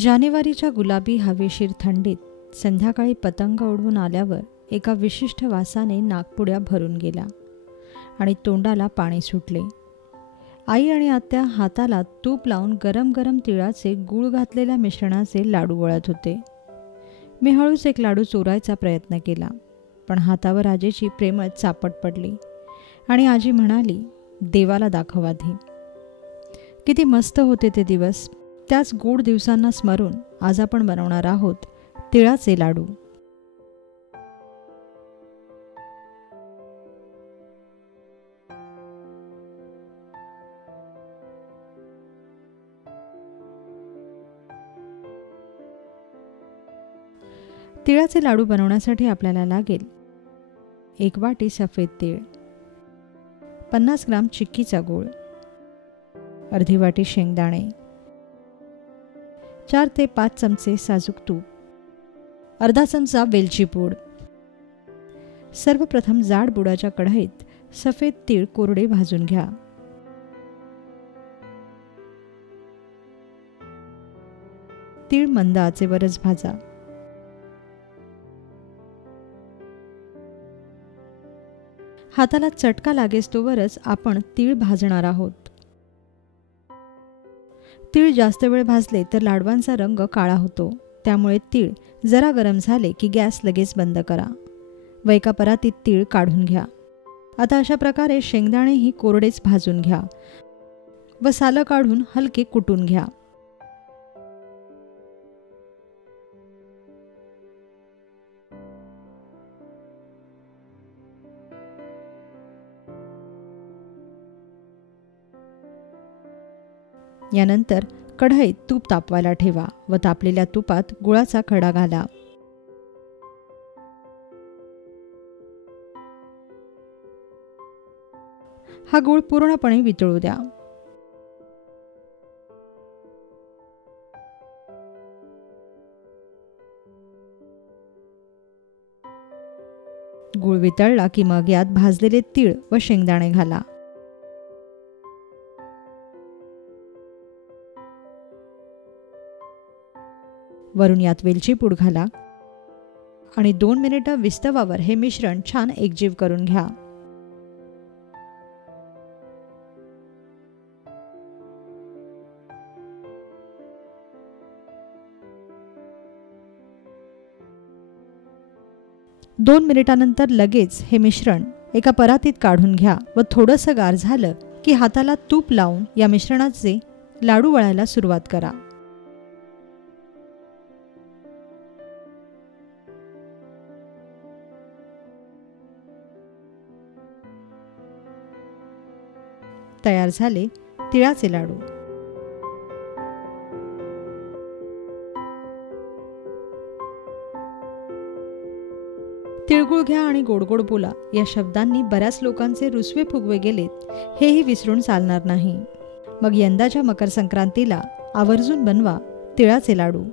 जानेवारीच्या गुलाबी हवेशीर थंडीत संध्याकाळी पतंग उडवून आल्यावर एका विशिष्ट वासाने नाकपुड्या भरून गेला आणि तोंडाला पाणी सुटले. आई आणि आत्या हाताला तूप लावून गरम गरम तिळाचे गूळ घातलेल्या मिश्रणाचे लाडू वळत होते. मी हळूच एक लाडू चोरायचा प्रयत्न केला, पण हातावर आजीची प्रेमळ चापट पडली आणि आजी म्हणाली, देवाला दाखव आधी. किती मस्त होते ते दिवस. त्याच गोड दिवसांना स्मरून आज आपण बनवणार आहोत तिळाचे लाडू. तिळाचे लाडू बनवण्यासाठी आपल्याला लागेल 1 वाटी सफेद तीळ, 50 ग्राम चिक्कीचा गूळ, अर्धी वाटी शेंगदाणे, 4 ते 5 चमचे साजूक तूप, अर्धा चमचा वेलची पूड. सर्वप्रथम जाड बुडाच्या कढईत सफेद तीळ कोरडे भाजून घ्या. तीळ मंद आचेवरच भाजा. हाताला चटका लागेस्तोवरच आपण तीळ भाजणार आहोत. तीळ जास्त वेळ भाजले तर लाडवांचा रंग काळा होतो. त्यामुळे तीळ जरा गरम झाले की गॅस लगेच बंद करा व एका परातीत तीळ काढून घ्या. आता अशा प्रकारे शेंगदाणेही कोरडेच भाजून घ्या व सालं काढून हलके कुटून घ्या. यानंतर कढईत तूप तापवायला ठेवा व तापलेल्या तुपात गुळाचा खडा घाला. हा गूळ पूर्णपणे वितळू द्या. गूळ वितळला की मग यात भाजलेले तीळ व शेंगदाणे घाला. वरून यात वेलची पूड घाला आणि 2 मिनिटं विस्तवावर हे मिश्रण छान एकजीव करून घ्या. दोन मिनिटांनंतर लगेच हे मिश्रण एका परातीत काढून घ्या व थोडंसं गार झालं की हाताला तूप लावून या मिश्रणाचे लाडू वळायला सुरुवात करा. तयार झाले तिळाचे लाडू. तिळगुळ घ्या आणि गोड गोड बोला या शब्दांनी बऱ्याच लोकांचे रुसवे फुगवे गेलेत, हेही विसरून चालणार नाही. मग यंदाच्या मकर संक्रांतीला आवर्जून बनवा तिळाचे लाडू.